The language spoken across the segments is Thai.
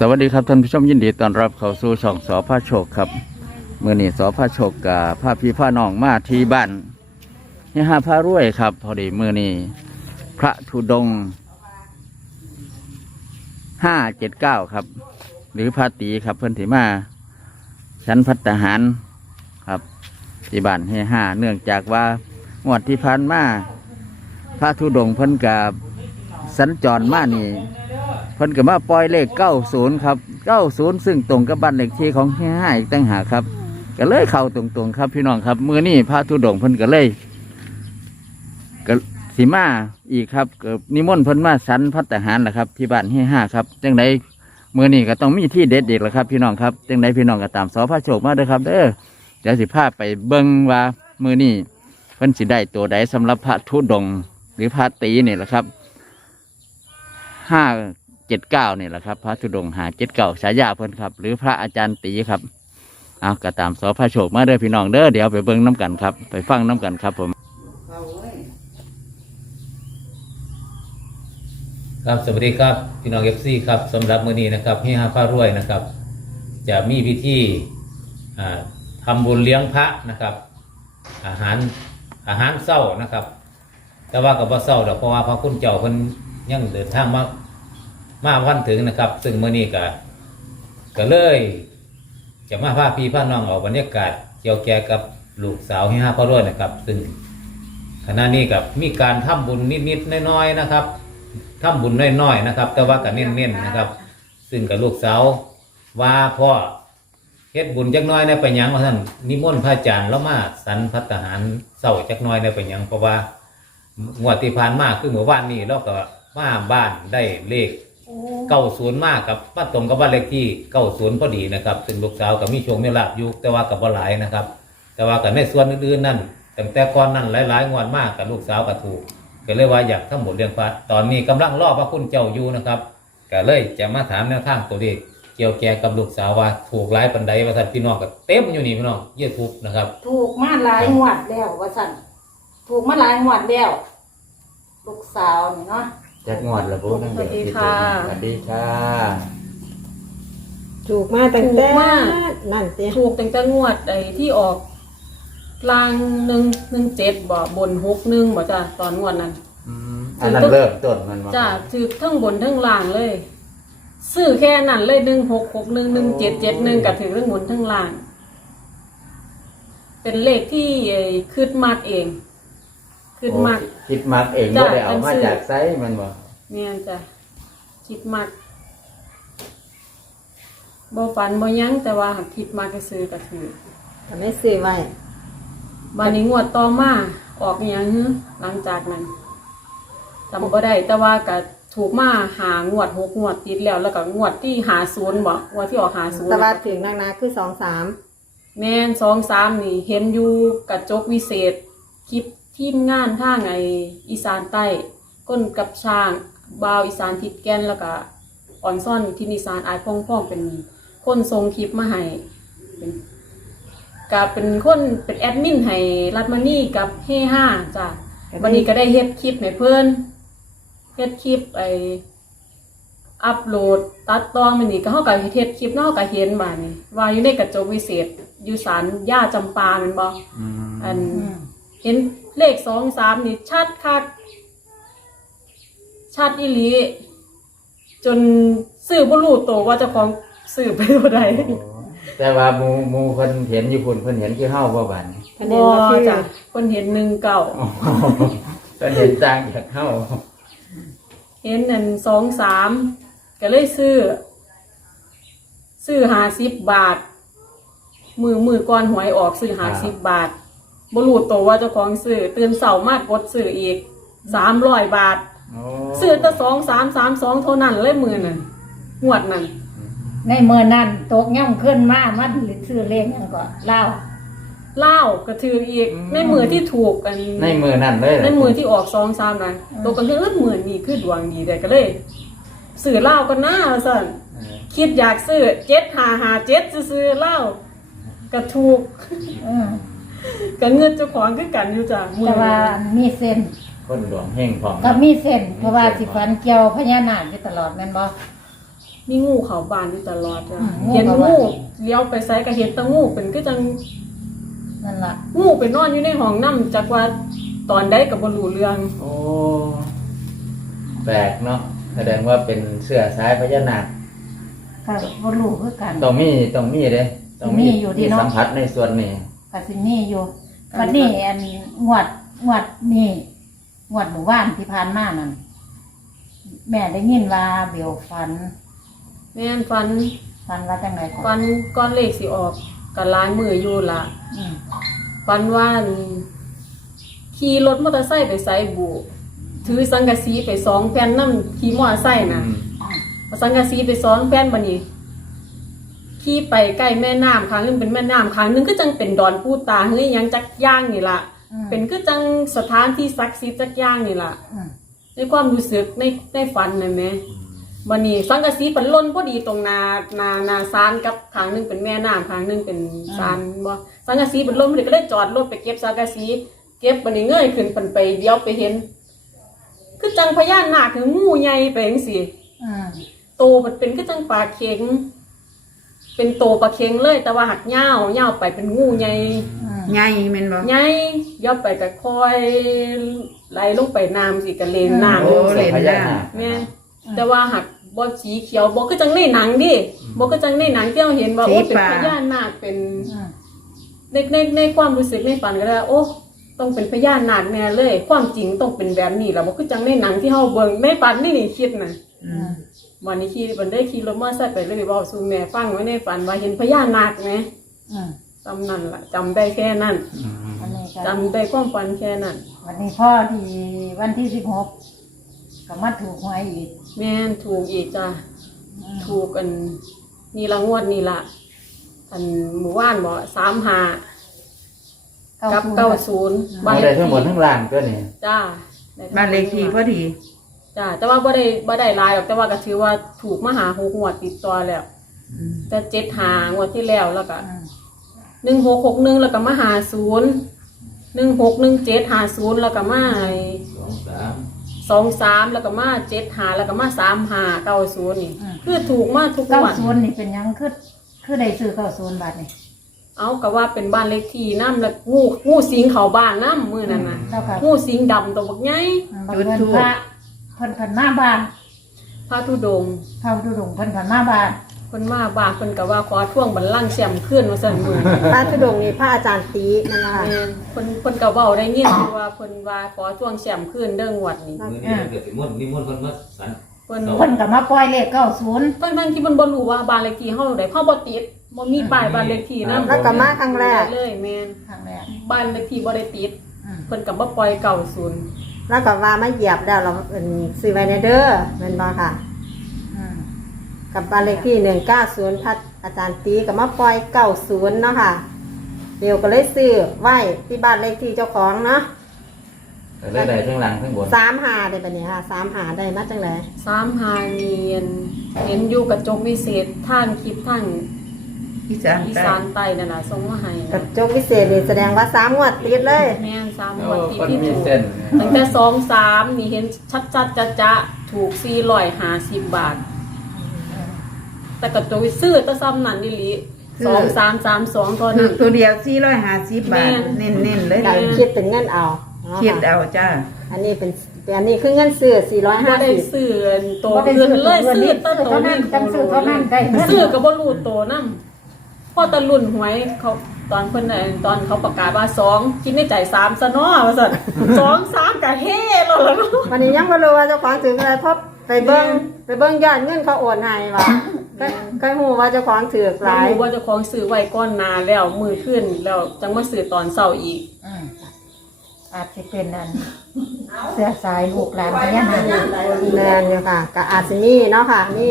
สวัสดีครับท่านผู้ชมยินดีต้อนรับเข้าสู่ช่องสอพระโชคครับเมื่อนี้สอพระโชคกับพระพี่พระน้องมาที่บ้านนี่ห้าพระรวยครับ พอดีเมื่อนี้พระธุดงห้าเจ็ดเก้าครับ หรือพระตีครับเพื่อนถีมาชั้นพัฒหารครับที่บ้านให้ห้าเนื่องจากว่างวดที่ผ่านมาพระธุดงเพิ่นกับสัญจรมานี่ เพิ่นก็มาปล่อยเลขเก้าศูนย์ครับเก้าศูนย์ซึ่งตรงกับบ้านเลขที่ของเฮียห้าอีกตั้งหากครับ ก็เลยเข้าตรงๆครับพี่น้องครับมือนี่พระธุดงค์เพิ่นก็เลยก็สีมาอีกครับก็นิมนต์เพิ่นมาสันพัฒหารแหละครับ ที่บ้านเฮียห้าครับจังไดมือนี่ก็ต้องมีที่เด็ดอีกแหละครับ พี่น้องครับจังไดพี่น้องก็ตามสอพระโชคมาเด้อครับเด้อเดี๋ยวสิพาไปเบิ่งว่ามือนี่เพิ่นสิได้ตัวใดสำหรับพระธุดงค์หรือพระตีนี่แหละครับห้า เจ็ดเก้านี่แหละครับ พระธุดงค์หาเจ็ดเก้าฉายาเพิ่นครับ หรือพระอาจารย์ตีครับเอาก็ตามสอพระโชคมาเด้อพี่น้องเด้อเดี๋ยวไปเบิ่งน้กันครับ ไปฟังน้กันครับผม ครับสวัสดีครับพี่น้องเอฟซีครับสำหรับมื้อนี้นะครับที่ห้าพระรวยนะครับ จะมีพิธีอ่าทำบุญเลี้ยงพระนะครับ อาหารอาหารเศร้านะครับ แต่ว่ากับว่าเศร้าดอกเพราะว่าพระคุณเจ้าเพิ่นยังเดินทางมา มาวันถึงนะครับ ซึ่งเมื้อนี้ก็ก็เลย จะมาพาพี่พาน้องออกบรรยากาศเกี่ยวแก่กับลูกสาวที่ห้าพระรวยนะครับ ซึ่งขณะนี้กับมีการทำบุญนิดๆน้อยๆนะครับทำบุญน้อยๆนะครับ แต่ว่าก็เน้นๆนะครับ ซึ่งกับลูกสาวว่าพ่อเฮ็ดบุญจักน้อยในไปหยังว่าท่านนิมนต์พระอาจารย์แล้วมาสันพัฒหารเศร้าจักน้อยในไปหยังเพราะว่างวดที่ผ่านมาคือเมื่อวานนี้เราก็มาบ้านได้เลข เก้าศูนย์มากกับมาตรงกับบ้านเลขที่เก้าศูนย์พอดีนะครับซึ่งลูกสาวก็มีโชคมีลาภอยู่แต่ว่ากับบ่หลายนะครับ แต่ว่ากับในส่วนอื่นๆนั่นตั้งแต่ก่อนนั้นหลายๆงวดมากกับลูกสาวก็ถูกก็เลยว่าอยากทำบทเรียนพระตอนนี้กำลังรอพระคุณเจ้าอยู่นะครับก็เลยจะมาถามแนวทางตัวเลขเกี่ยวแก่กับลูกสาวว่าถูกหลายปันใดว่าท่านพี่น้องก็เต็มอยู่นี่พี่น้องเยี่ยทุบนะครับ ถูกมาหลายงวดแล้วว่าสั่นถูกมาหลายงวดแล้ว ลูกสาวนี่เนาะ จักงวดละบุนั่งเด็กสวัสดีค่ะสวัสดีค่ะถูกมาตั้งแต่ถูกมาก นั่นเตี้ยถูกตั้งแต่งวดไอ้ที่ออกกลางหนึ่งหนึ่งเจ็ดบ่บนหกหนึ่งบ่จ้ะตอนงวดนั้น อืมอันนั้นเริ่มต้นมันมาจ้ะถือทั้งบนทั้งล่างเลย ซื้อแค่นั้นเลยหนึ่งหกหกหนึ่งหนึ่งเจ็ดเจ็ดหนึ่งกับถือทั้งบนทั้งล่าง เป็นเลขที่ไอ้คืดมากเอง คืดมากโอ้คิดมักเองจ้ะว่าได้เอามาเป็นสื่อจากไซส์มันบ่เนี่ยจ้ะคิดมากบ่ฝันบ่หยั้งแต่ว่าหากคิดมากก็ซื้อก็ถือทำให้ซื้อไว้บานนี้งวดต่อมาออกอหย่างฮึหลังจากนั้นจำก็ได้แต่ว่าก็ถูกมาหางวดหกงวดติดแล้ว แล้วก็งวดที่หาศูนย์บอกงวดที่ออกหาศูนย์แต่ว่าถึงนักนาคือสองสามแม่นสองสามนี่ เห็นอยู่กระจกวิเศษ คลิป ทีมงานทางไออีสานใต้ก้นกับช้างบาวอีสานทิดแกนแล้วก็อ่อนซ่อนที่อีสานอายพ่องพ่องเป็นคนทรงคลิปมาให้เป็นก็เป็นคนเป็นแอดมินให้รัดมานี่กับเฮห้าจ้ะวันนี้ก็ได้เฮ็ดคลิปให้เพื่อนเฮ็ดคลิปไออัปโหลดตัดตอนมันนี่ก็เฮาก็เฮ็ดคลิปเนาะก็เห็นบาดนี่ว่าอยู่ในกระจกวิเศษอยู่ศาลย่าจำปาแม่นบ่อืมอันเห็น เลขสองสามนี่ชัดคักชัดอีหลี จนซื้อบ่รู้ตัวว่าเจะของซื้อไปเท่าใดโอ้แต่ว่าหมูหมูเพิ่นเห็นอยู่พุ่นเพิ่นเห็นที่เฮาบ่บัดนี้คะแนนบ่ว่าคือจ้ะคนเห็นหนึ่งเก่าโอ้โหเพิ่นเห็นต่างจากเฮาเห็นอันสองสามก็เลยซื้อ ซื้อหาสิบบาท มือมือก่อนหวยออกซื้อหาสิบบาท บ่รู้ตัวว่าเจ้าของซื้อตื่นเสาร์มากกดซื้ออีกสามร้อยบาท โอ้ซื้อแต่สองสามสามสองเท่านั้นเลยมือนั่นงวดนั่นในเมื่อนั้นตกย่ำขึ้นมามันหรือซื้อเลขหยังก็เล่าเล่าวกระถืออีกในมือที่ถูกกัน ในมือนั่นเลยเหรในมือที่ออกสองสามนั้นตัวกันเลือดมือนี่คือดวงดีแต่ก็เลยซื้อเหล้าก็น่าสั่นเออ คิดอยากซื้อเจ็ดหาหาเจ็ดซื้อเหล้าก็ถูกอืม ก็เงินเจ้าของคือกันอยู่จ้ะมืแต่ว่ามีเส้นคนหลวงเฮงของก็มีเส้นเพราะว่าสิฟันเกี่ยวพญานาคอยู่ตลอดแม่นบ่ มีงูเขาบ้านอยู่ตลอดจ้ะอืมงูเห็นเข้าบ้างูนเลี้ยวไปไสก็เห็นแตะงูเป็นก็จังนั่นล่ะงูไปนอนอยู่ในห้องน้ำจากว่าตอนได้กับบรูเรื่องโอ้แปลกเนาะแสดงว่าเป็นเสื้อสายพญานาคก็บ่รู้คือกัน ต้องมีต้องมีเด้ต้องมีอยู่ที่เนาะ สัมผัสในส่วนนี้ ก็สิมีอยู่วันนี้อันงวดงวดนี่งวดหมู่บ้านที่ผ่านมานั่นแม่ได้ยินว่าเบลฝันแม่นฟันฝันว่าจังไดก่อฟันนก้อนเลขสิออกกับลายมืออยู่ละอืมฟันว่าขี่รถมอเตอร์ไซค์ไปไซบูถือสังกะสีไปสองแผ่นน้ำขี่มอเตอร์ไซค์นะเอาสังกะสีไปสองแผ่นบันนี้ ขี่ไปใกล้แม่น้ำครั้งหนึงเป็นแม่น้ำครั้งหนึงก็จังเป็นดอนปูตาเฮ้ยยังจักย่างนี่ละอืมเป็นก็จังสถานที่ศักดิ์สิทธิ์จักย่างนี่ละอืมในความรู้สึกในในฝันนะแม่วันนี้สังกะสีปันล่นพอดีตรงนานานาซานกับทางหนึงเป็นแม่น้ำทางหนึงเป็นซานบ่สังกะสีปันล่นพอดีก็เลยจอดรถไปเก็บสังกะสีเก็บวันนี้เงยขึ้นปันไปเดียวไปเห็นคือจังพญานาคคืองูใหญ่ไปจังซี่อืมโตมันเป็นคือจังปลาเข็ง เป็นโตปลาเข็งเลย แต่ว่าหักเหย้าเหย้าไปเป็นงูใหญ่อืมใหญ่แม่นบ่ใหญ่ย่อไปก็ค่อยไหลลงไปน้ำสิกะเลนน้ำโอ้ลงเล่สินพญาน้นาคแม่นแต่ว่าหักบอสีเขียวบอกก็จังในหนังดิบอกก็จังในหนังที่เราเห็นว่าโอ้เป็นพญานาคเป็นอืมในในในความรู้สึกในฝันก็ได้โอ้ต้องเป็นพญานาคแน่เลย ความจริงต้องเป็นแบบนี้แหละบอกก็จังในหนังที่เราเบิ่งในฝันนี่นี่คิดน่ะอืม วันนี้ขี่บันได้ขี่รถมอเตอร์ไซค์ไปเลยบอกสู่แม่ฟังไว้ในฝันว่าเห็นพญานาคไหมอืมจำนั่นละจำได้แค่นั้นอันนี้ก็จำได้ความฝันแค่นั้นวันนี้พ่อที่วันที่สิบหกก็มาถูกหวยอีกแม่นถูกอีกจ้ะอืมถูกกันนี่ละงวดนี่ละอันหมู่บ้านบอกสามหากับเก้าศูนย์มาได้ทั้งหมดทั้งล่างก็นี่จ้าได้ทั้งหมดบ้านเลขที่พอดี จ้าแต่ว่าบ่ได้บ่ได้หลายหรอกแต่ว่าก็ถือว่าถูกมาหาหกงวดติดต่อแล้วอืมแต่เจ็ดหางวดที่แล้วแล้วก็อืมหนึ่งหกหกหนึ่งแล้วก็มาหาศูนย์หนึ่งหกหนึ่งเจ็ดหาศูนย์แล้วก็มาสองสามสองสามแล้วก็มาเจ็ดหาแล้วก็มาสามหาเก้าศูนย์นี่คือถูกมากทุกเก้างวดศูนย์นี่เป็นหยังคือคือได้ซื้อเก้าศูนย์บาทนี่เอาก็ว่าเป็นบ้านเลขที่น้ำแล้วงูงูสิงเขาบ้านน้ำมือนั่นน่ะแล้วก็งูสิงดำตัวบักไงบังเอิญพระ เพิ่นเพิ่นมาบ้านพระธุดงค์เท่าดูดงเพิ่นเพิ่นมาบ้านเพิ่นมาบ้านเพิ่นก็ว่าขอท่วงบัลลังก์แชมป์ขึ้นมาสั่นมือพระธุดงค์นี่พระอาจารย์ตีนั่นล่ะแม่นเพิ่นเพิ่นก็เว้าได้ยินอยู่ว่าเพิ่นว่าขอท่วงแชมป์ขึ้นเด้องวดนี้ มือนี้มันเกิดสิมนต์นิมนต์เพิ่นมาสัน เพิ่นเพิ่นก็มาปล่อยเลขเก้าศูนย์เพิ่นบางที่เพิ่นบ่รู้ว่าบ้านเลขที่เฮาได้เฮาบ่ติดบ่มีป้ายบ้านเลขที่นำแล้วก็มาครั้งแรก เลยแม่นครั้งแรกบ้านเลขที่บ่ได้ติดอืมเพิ่นก็บ่ปล่อย90 แล้วก็ว่ามาเหยียบแล้วเราเป็นซื้อไว้ในเด้อแม่นบ่ค่ะ อืมกับบ้านเลขที่หนึ่งเก้าศูนย์พัดอาจารย์ตีกับมาปล่อยเก้าศูนย์เนาะค่ะเดี๋ยวก็เลยซื้อไว้ที่บ้านเลขที่เจ้าของเนาะแต่เลยได้ทั้งล่างทั้งบนสามหาได้ปะเนี่ยค่ะสามหาได้มาจังไรสามหาเนียนเห็นอยู่กระจกวิเศษทางคลิปทาง อีสานอีใต้สานใต้นั่นน่ะส่งมาให้กระนะจกพิเศษนี่แสดงว่าสามงวดติดเลย แม่นสามโอ้วันที่คนที่มีถูกเส้นตั้งแต่สองสามนี่เห็นชัดชัดจะจะถูกสี่ร้อยห้าสิบบาท แต่กระจกวิซื้อแตะซ้ำนั่นดิลิสองสามสามสองตอนคืนั้อน ตัวเดียว450บาทแม่เน้นๆเลยการคิดเป็นเงินเอาเนาะคิดค่ะเอาจ้า อันนี้เป็นอันนี้คือเงินซื้อสี่ร้อยบ่ห้าได้สิบซื้อโตบ่ได้เงินเลยซื้ซื้ออตัวแตะโตเท่านั้นจังซื้อเท่านั้นได้เงินซื้อก็บ่รู้โตนำ พอตะลุ่นหวยเขาตอนเพิ่นน่ะตอนเขาประกาศว่าสองคิดในใจสามซะเนาะว่าซั่นสองสามก็เฮ่แล้วล่ะเนาะ วันนี้ยังไม่รู้ว่าเจ้าของถืออะไรเพราะไปเบิ้งไปเบิ้งยอดเงินเขาโอนให้ว่ะก็ก็หูว่าเจ้าของถือหเราลายรู้ว่าเจะของซื้อไว้ก้อนหนาแล้วมือขึ้นแล้วจังมาซื้อตอนเช้าอีก อืมอาจจะเป็นอันเสื้อสายลูกหลานพญานาค แมนอยู่ค่ะกับอาซิมีเนาะค่ะ มี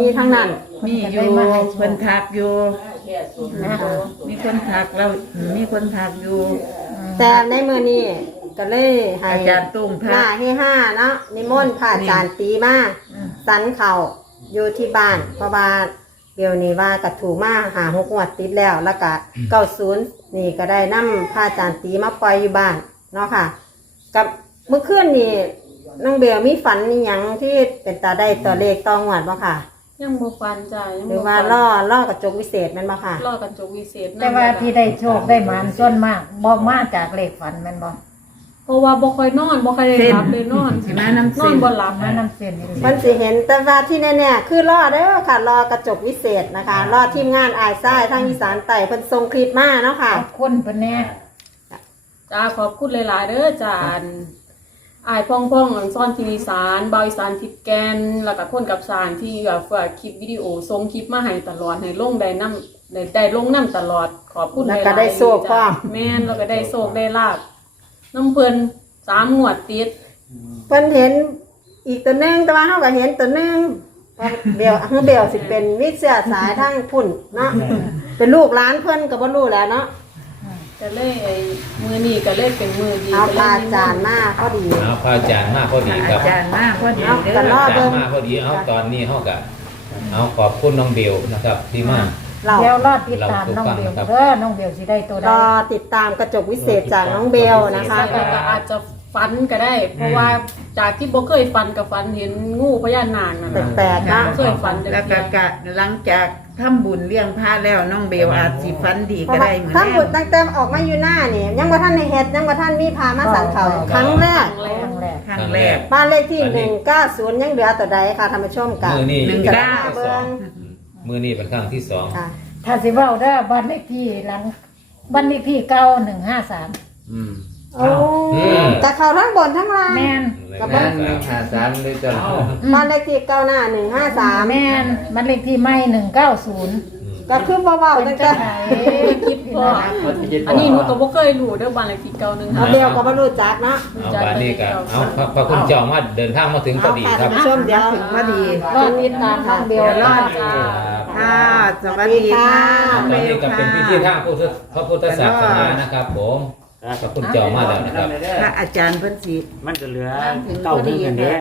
มีทั้งนั้น มีอยู่เพิ่นทักอยู่นะคะ มีคนทักเรามีคนทักอยู่ แต่ในมือนี้ก็เลยให้อาจารย์ตุ้งพหระน้าให้ห้าเนาะนิมนต์พระอาจารย์ตีมาสันเข่าอยู่ที่บ้านเพราะว่าเดี๋ยวนี้ว่ากระถูกมาหาหกงวดติดแล้วแล้วก็เก้าศูนย์นี่ก็ได้นำพระอาจารย์ตีมาปล่อยอยู่บ้านเนาะค่ะ กับเมื่อคืนนี่น้องเบลมีฝันนี่ยังที่เป็นตาได้ตัวเลขตองหวดบ่ค่ะ ยังบ่ฟันจ้ายังหรือบ่ว่าฟันล่อล่อกระจกวิเศษแมันบ่ค่ะ ล่อกระจกวิเศษแต่ว่าที่ได้โชคได้หมานส่วนมากบอกมาจากเลขฝันแมันบ่เพราะว่าบ่ค่อยนอนบ่ค่อยได้หลับเลยนอนสิมาน้ำนอเส้นนบ่หลับมานะนำเส้นนี่มันสิเห็นแต่ว่าที่แน่ๆคือล่อเด้อค่ะล่อกระจกวิเศษนะคะล่อทีมงานอายซ้ายทางอีสานไต่เพิ่นส่งคลิปมาเนาะค่ะ ขอบคุณเพิ่นแน่จ้าขอบคุณหลายๆเด้อจ้าอัน อายพ่องพ่องอันซ่อนทีวีสารบาวอีสานทิดแกน แล้วก็คนกับสารที่แบบฝากคลิปวิดีโอส่งคลิปมาให้ตลอดให้ลงได้นํได้ได้ลงนํตลอดขอบคุณหแล้วลายๆก็ได้โชคพร้อมแม่นแล้วก็ได้โชคได้ลาบน้ำเพิ่นสามงวดติด เพิ่นเห็นอีกตัวหนึงแต่ว่าเฮาก็เห็นตัวหนึงว่าเบลเฮาเบลสิเป็นวิเศษสายทางพุ่นเนาะเป็นลูกหลานเพิ่นก็บ่รู้แหล้วเนาะ ก็เลยไอ้มือนี่ก็เลยเป็นมือดีเอาก็ปเลลายจานมาพอดี เอาพระอาจารย์มากพอดีคอารับจารย์มากพอดีเอาเด้กัอนรอาอบจารย์มากพอดีเอาตอนนี้เฮาก็เอาขอบคุณน้องเบลนะครับ ที่มา เราเดี๋ยวรอติดตามน้องเบลเด้อน้องเบลสิได้ตัวใดรอติดตามกระจกวิเศษจากน้องเบลนะคะ แล้วก็อาจจะฟันก็ได้ เพราะว่าจากที่บ่เคยฟันกับฟันเห็นงูพญานาคนั่นน่ะแปลกๆนะ บ่เคยฟันจัแล้วเทื่ก็อ กะหลังจาก ทำบุญเลี้ยงพระแล้วน้องเบลอาจสิฟันดีเพก็ราะว่าได้เหมือนถ้าแน่บุตรตั้งแต่ออกมาอยู่หน้านี่ยังว่าท่านในเฮ็ดยังว่าท่านมีพามาสันเขาครั้งแรกครั้งแรกครั้งแรกครั้งแรกบ้านเลขที่หนึ่งเก้าศูนย์ยังเหลือต่อใดค่ะท่านผู้ชมกันมือนี่หนึ่งเป็นเก้าครั้งที่สองมือนี่เป็นครั้งที่สองค่ะถ้าสิเว้าเด้อบ้านเลขที่หลังบ้านเลขที่เก้าหนึ่งห้าสามอืม โอ้แต่เขาทั้งบนทั้งล่าง แม่นกับนั่บ้านนหนึ่งหาสามเลยจ้ะบ้านเลขที่เก้าหน้าหนึ่งห้าสามแม่นบ้านเลขที่ไม่หนึ่งเก้าศูนย์ก็คือเบาๆเป็ตั้นงจัแต่งไงคิดพออันนี้หนูก็บ่เคยรู้เด้อบ้านเลขที่เก่าหนึงเอาเบลก็บ่รู้จักเนาะเอาบานนี้ก็เอาพระพระคุณเจ้ามาเดินทางมาถึงพอเอาดีค่ะครัท่าบนผู้ชมเดี๋ยวถึงพอดีรอติดตามน้องเบลเดี๋ยวรอจ้า ค่ะ สวัสดีค่ะ ตอนนี้ก็เป็นพิธีทางพุทธพระพุทธศาสนานะครับผม พระคุณเจ้ามาแล้วนะครับ พระอาจารย์เพิ่นสิ มันก็เหลือเก้าหนึ่งกันเด้